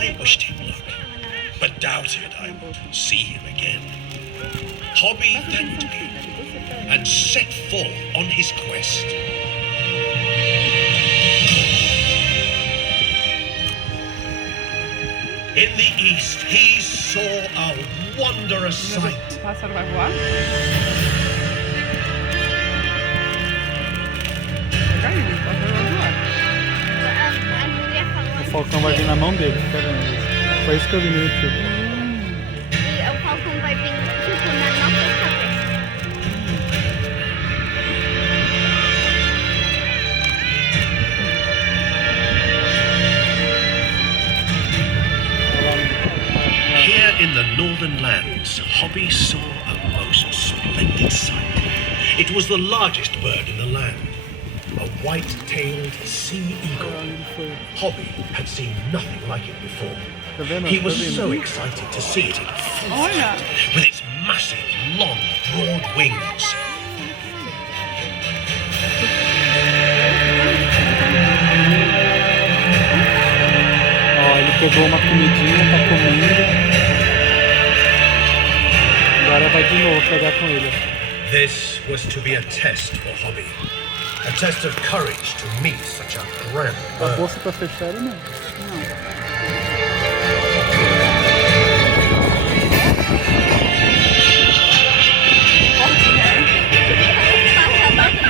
I wished him luck, but doubted I would see him again. Hobby thanked me and set forth on his quest. In the east, he saw a wondrous sight. Pássaro vai voar? Pega ele, o pássaro vai voar. O falcão vai vir na mão dele, fica vendo isso. Foi isso que eu vi no YouTube. E o falcão vai vir tipo na nossa cabeça. Here in the northern lands, Hobby saw a most splendid sight. It was the largest bird in the land, a white-tailed sea eagle. Hobby had seen nothing like it before. He was so excited to see it in full flight, with its massive, long, broad wings. Ele pegou uma comidinha, tá comendo. Agora vai de novo pegar com ele. This was to be a test for Hobby. A test of courage to meet such a grand A bird. bolsa pra fechar ele não.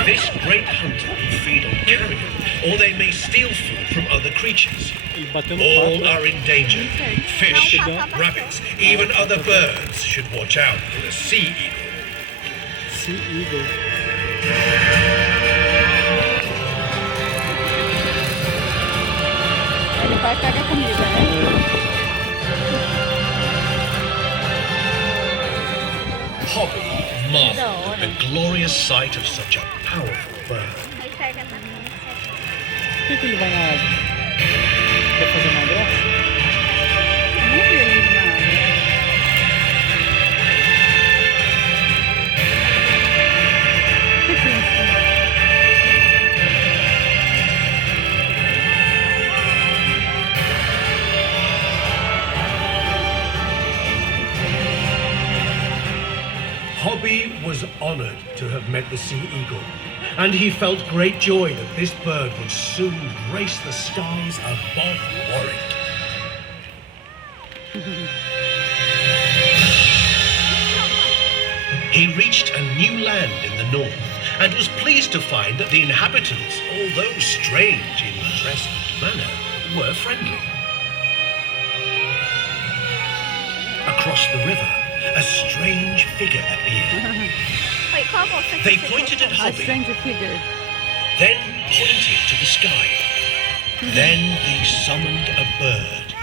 This great hunter will feed on carrion, or they may steal food from other creatures. Ele bateu no All pato. are in danger. Fish, rabbits, even other birds should watch out for the sea eagle. Sea Eagle. Ele vai pegar comida, né? Hobby marveled at the glorious sight of such a powerful bird. Aí pega na mão. Por que ele vai na água? Vai fazer uma graça? Não vi ele indo na água. Que pensa? Hobby was honored to have met the sea eagle, and he felt great joy that this bird would soon grace the skies above Warwick. He reached a new land in the north and was pleased to find that the inhabitants, although strange in dress and manner, were friendly. Across the river, a strange figure appeared. Oi, qual a bolsa que They você pointed at A Hobby, Stranger Figure. then pointed to the sky. Then they summoned a bird.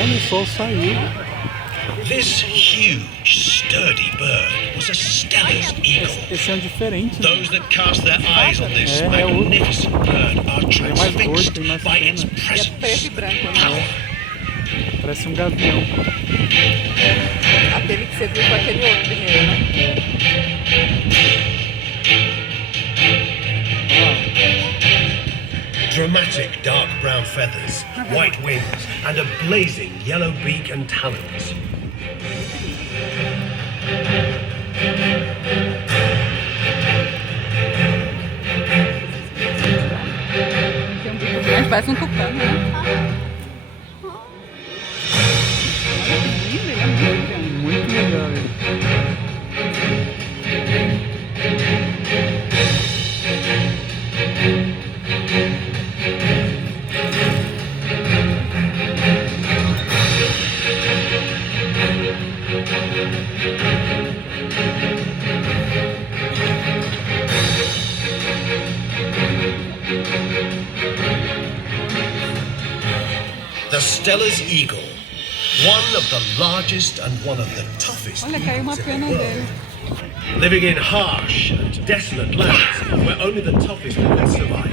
Olha, o sol saiu. This huge, sturdy bird was a Steller's eagle. Esse é um diferente. Né? Those that cast their eyes on this É outro. magnificent bird are É mais gordo, transfixed tem mais by its pena. E é presence preto e branco, and né? power. Parece um gavião. Aquele que você viu com aquele outro primeiro, né? Dramatic dark brown feathers, white wings, and a blazing yellow beak and talons. Tem um bico grande, parece um tucano, né? Olha que lindo, ele é muito grande. Muito legal ele. The Steller's eagle, one of the largest and one of the toughest Olha, caiu uma eagles in pena the dele. world. Living in harsh and desolate lands where only the toughest can survive,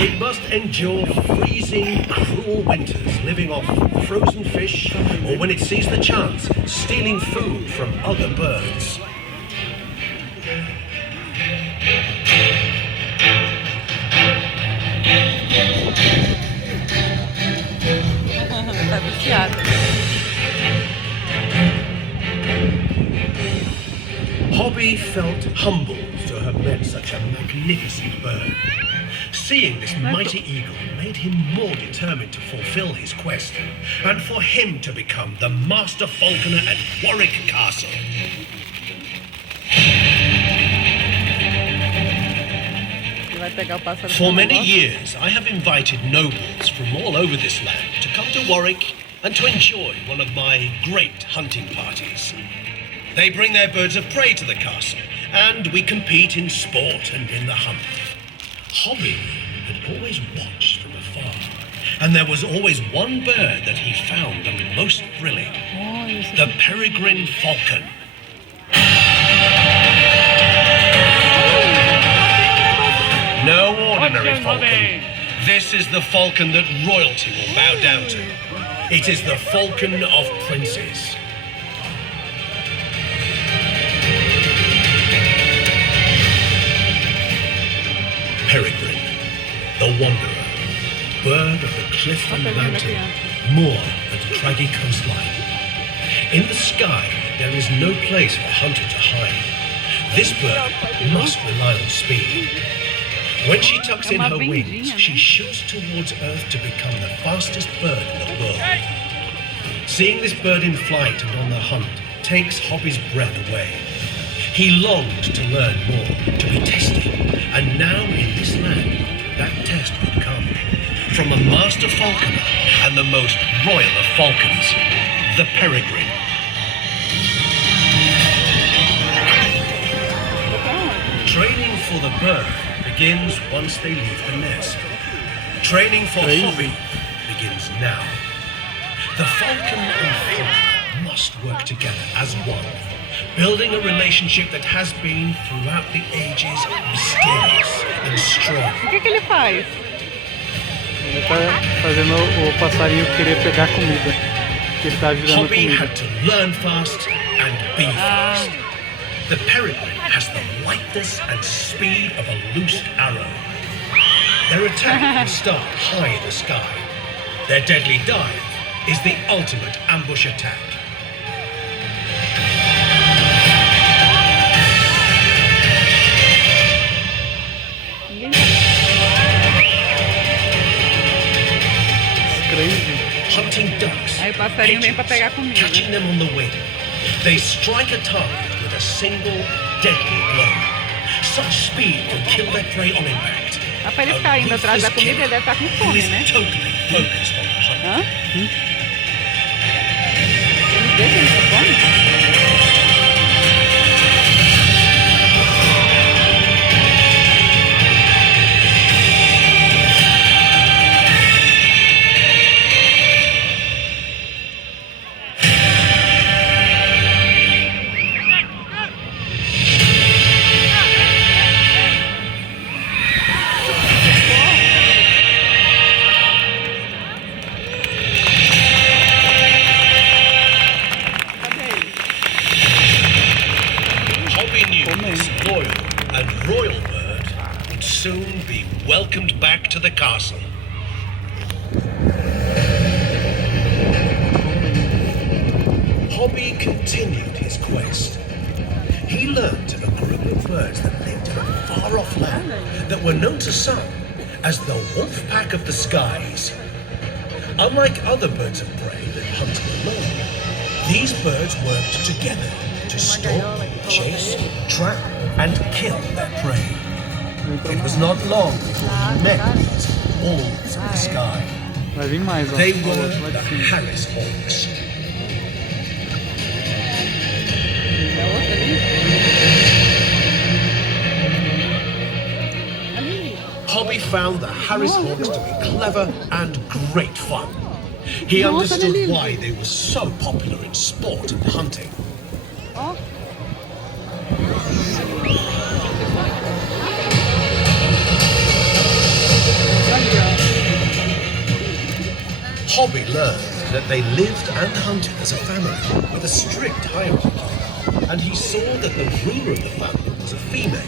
it must endure freezing, cruel winters, living off frozen fish, or when it sees the chance, stealing food from other birds. Hobby felt humbled to have met such a magnificent bird. Seeing this mighty eagle made him more determined to fulfill his quest, and for him to become the master falconer at Warwick Castle. Vai pegar o pássaro. For many years, I have invited nobles from all over this land to come to Warwick and to enjoy one of my great hunting parties. They bring their birds of prey to the castle, and we compete in sport and in the hunt. Hobby had always watched from afar, and there was always one bird that he found the most thrilling, the peregrine falcon. No ordinary falcon. This is the falcon that royalty will bow down to. It is the falcon of princes. Peregrine, the wanderer, bird of the cliff and mountain, moor and craggy coastline. In the sky, there is no place for hunter to hide. This bird must rely on speed. When she tucks in her wings, she shoots towards Earth to become the fastest bird in the world. Seeing this bird in flight and on the hunt takes Hobby's breath away. He longed to learn more, to be tested, and now in this land, that test would come. From a master falconer and the most royal of falcons, the peregrine. Training for the bird begins once they leave the nest. Training for Hobby begins now. The falcon and falconer must work together as one, building a relationship that has been, throughout the ages, mysterious and strong. O que ele faz? Ele tá fazendo o passarinho querer pegar comida. Que ele tá virando Hobby comida. had to learn fast and be fast. The peregrine has the lightness and speed of a loosed arrow. Their attack can start high in the sky. Their deadly dive is the ultimate ambush attack. Crazy. Hunting ducks, Aí o passarinho vem pra pegar comida. catching them on the wing. They strike a target with a single deadly blow. Such speed can kill their prey on impact. Ah, pra ele ficar indo atrás da comida, ele deve estar com He fome, is né? totally focused on the hunt. Hã? Eles deixam ele com fome? Hobby knew this loyal and royal bird would soon be welcomed back to the castle. Hobby continued his quest. He learned of a group of birds that lived in a far-off land that were known to some as the wolf pack of the skies. Unlike other birds of prey that hunted alone, these birds worked together to stalk, chase, trap, and kill their prey. It was not long before he met these wolves of the sky. Vai vir mais, ó. They Ó, were lá the de cima. Harris Hawks. Da outra ali? Ali. Hobby found the Harris Hawks to be clever and great fun. He Nossa, understood olha ali. why they were so popular in sport and hunting. Ó. Ali, ó. Hobby learned that they lived and hunted as a family with a strict hierarchy, and he saw that the ruler of the family was a female.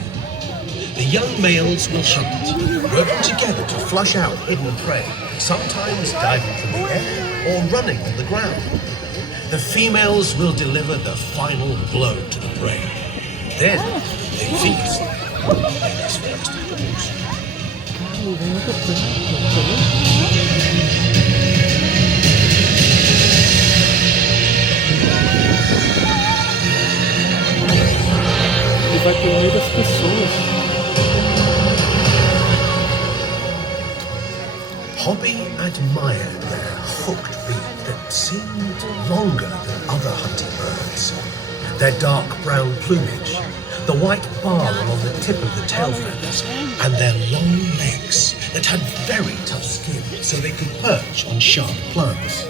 The young males will hunt, working together to flush out hidden prey, sometimes diving from the air or running on the ground. The females will deliver the final blow to the prey. Then they feast. In his first house. Caralho, vem muito perto, tá vendo? Ele vai pelo meio das pessoas. Hobby admired their hooked beak that seemed longer than other hunting birds. Their dark brown plumage, the white bar along the tip of the tail feathers, and their long legs that had very tough skin so they could perch on sharp plants.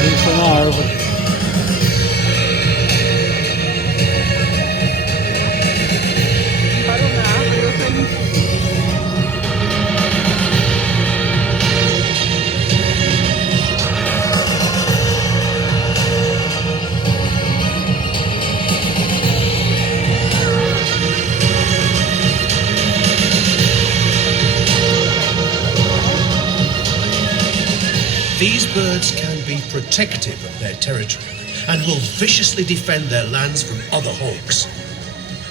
Ele foi na árvore. Parou na árvore, eu tô ali. These birds can be protective of their territory and will viciously defend their lands from other hawks.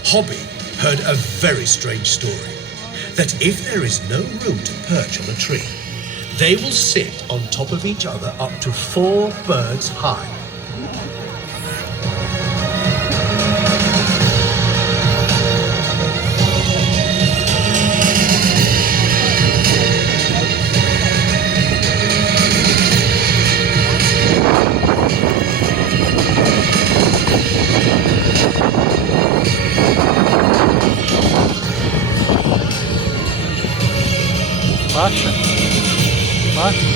Hobby heard a very strange story, that if there is no room to perch on a tree, they will sit on top of each other up to 4 birds high. Baixa. Baixa.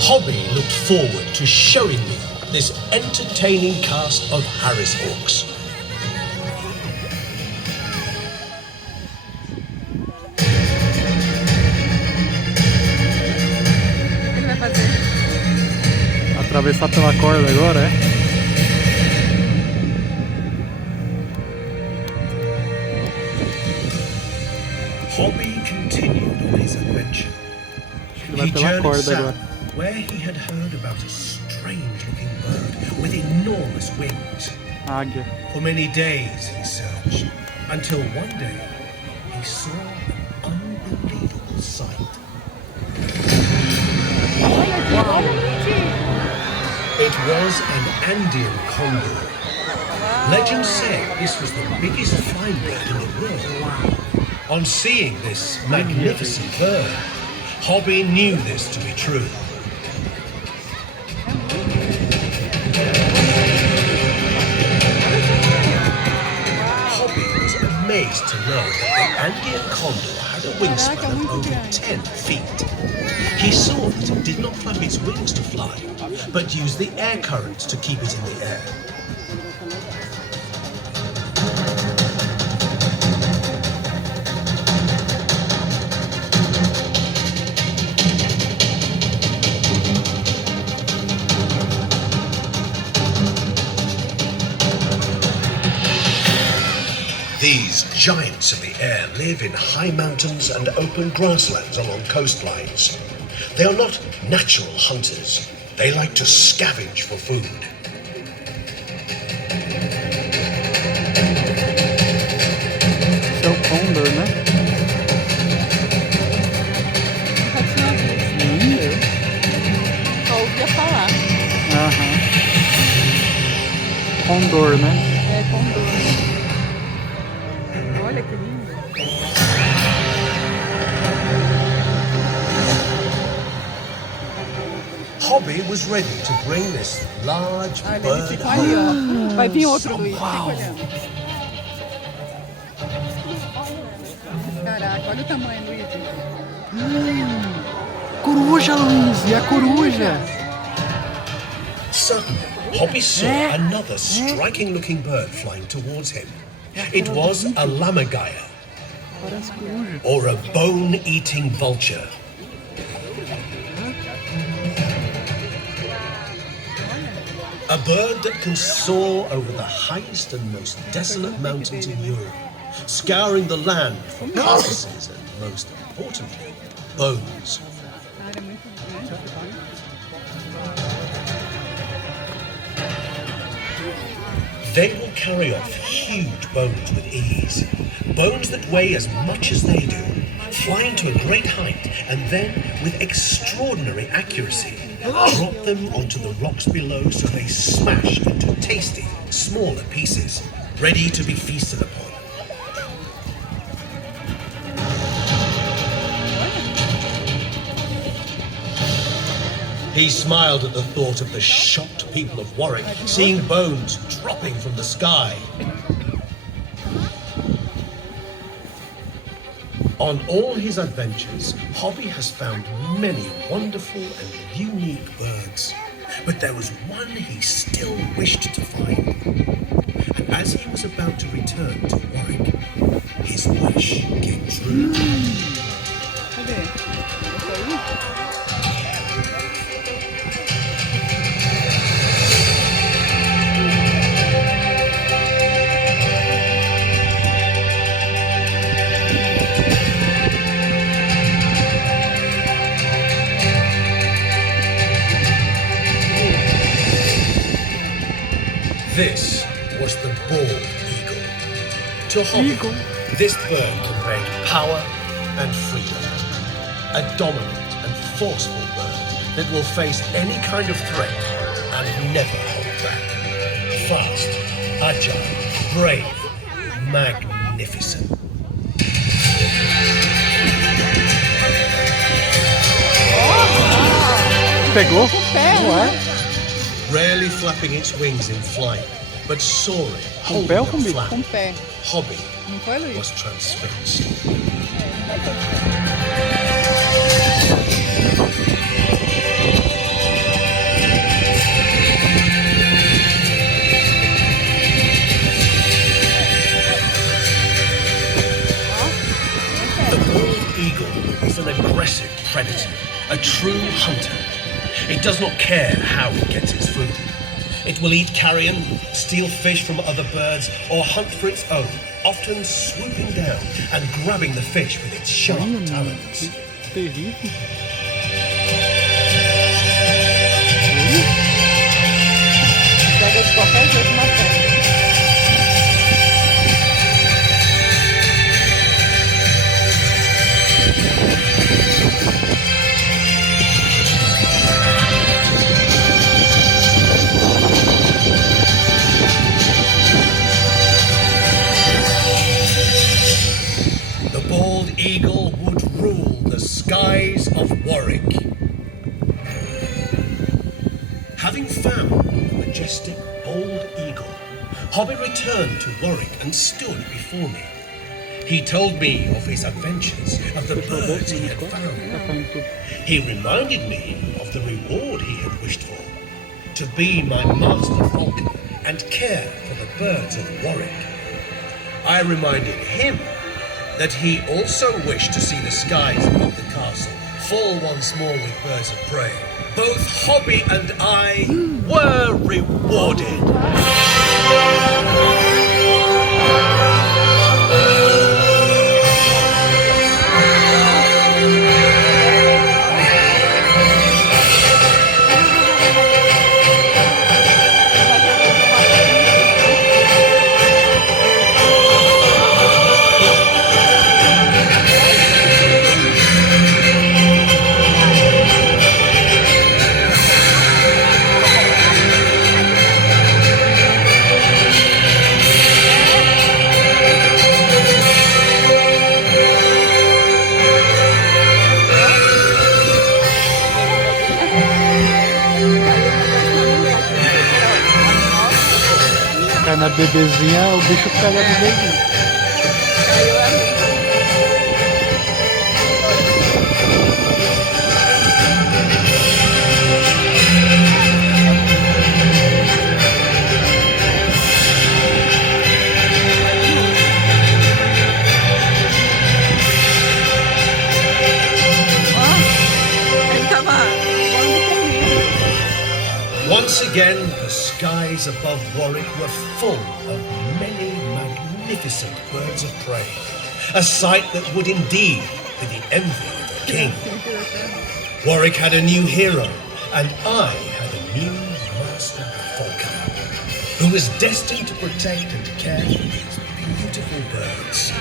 Hobby looked forward to showing me this entertaining cast of Harris hawks. O que ele vai fazer? Atravessar pela corda agora, é? Hobby continued on his adventure. Acho que ele vai pela corda agora. Where he had heard about a strange-looking bird with enormous wings. Águia. For many days he searched, until one day he saw an unbelievable sight. It was an Andean condor. Legend said this was the biggest flying bird in the world. On seeing this magnificent bird, Hobby knew this to be true. Hobby was amazed to know that the Andean condor had a wingspan of over 10 feet. He saw that it did not flap its wings to fly, but used the air currents to keep it in the air. These giants of the air live in high mountains and open grasslands along coastlines. They are not natural hunters. They like to scavenge for food. Esse é o Condor, né? Só ouvia falar. Aham. Condor, né? É, condor. Olha que lindo. Hobby was ready to bring this large Olha, ele bird ficou ali, home. ó. Vai vir outro, Luiz. Fica olhando. Caraca, olha o tamanho, Luiz. Coruja, Luiz! E a coruja? Suddenly, Hobby saw another striking-looking bird flying towards him. It was a lammergeier, Parece coruja. or a bone-eating vulture. A bird that can soar over the highest and most desolate mountains in Europe, scouring the land for carcasses and, most importantly, bones. Cara, é muito grande. They will carry off huge bones with ease. Bones that weigh as much as they do, flying to a great height, and then, with extraordinary accuracy, drop them onto the rocks below so they smash into tasty, smaller pieces, ready to be feasted upon. He smiled at the thought of the shocked people of Warwick seeing bones dropping from the sky. On all his adventures, Hobby has found many wonderful and unique birds. But there was one he still wished to find. And as he was about to return to Warwick, his wish came true. Cadê? Essa aí? This was the bald eagle. To Hobby, this bird conveyed power and freedom. A dominant and forceful bird that will face any kind of threat and never hold back. Fast, agile, brave, magnificent. Pegou? Pé, No ar? Rarely flapping its wings in flight, but soaring, holding pé ou them com bico? flat. Com pé. Hobby Não foi, Luiz? was transfixed. The bald eagle is an aggressive predator, a true hunter. It does not care how it gets its food. It will eat carrion, steal fish from other birds, or hunt for its own, often swooping down and grabbing the fish with its sharp talons. Terrível. Pega de qualquer jeito uma pé. The bald eagle would rule the skies of Warwick. Having found the majestic bald eagle, Hobby returned to Warwick and stood before me. He told me of his adventures, of the birds he had found. Tá caindo tudo. He reminded me of the reward he had wished for, to be my master falconer and care for the birds of Warwick. I reminded him that he also wished to see the skies above the castle fall once more with birds of prey. Both Hobby and I were rewarded. Cai na bebezinha, o bicho pega a bebezinha. Caiu ali. Ó, ele tava voando comigo. Once again, the sky skies above Warwick were full of many magnificent birds of prey, a sight that would indeed be the envy of a king. Warwick had a new hero, and I had a new master falconer, who was destined to protect and care for these beautiful birds.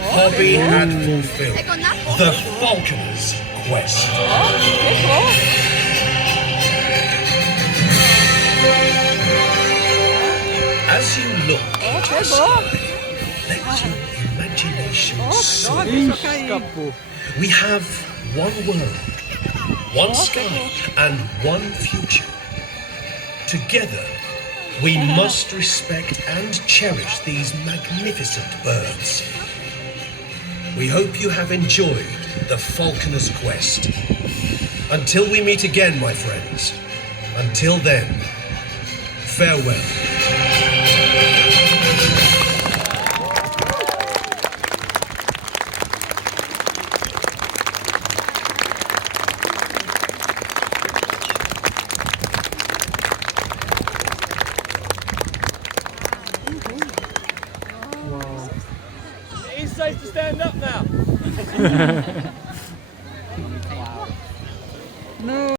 Hobby had fulfilled the falconer's quest. As you look into the sky, let your imagination soar. Escapou. We have one world, one sky, and one future. Together, we must respect and cherish these magnificent birds. We hope you have enjoyed the Falconer's Quest. Until we meet again, my friends. Until then, farewell. It's safe to stand up now. No.